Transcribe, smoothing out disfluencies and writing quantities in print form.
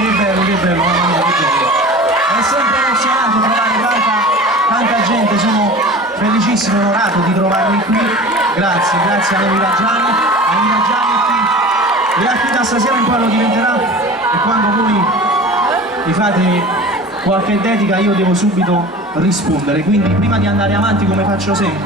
che bello, mamma mia, che bello. È sempre emozionante trovare tanta gente, sono felicissimo e onorato di trovarli qui. Grazie ai Milaggiani e a chi da stasera in poi lo diventerà, e quando voi mi fate qualche dedica io devo subito rispondere, quindi prima di andare avanti come faccio sempre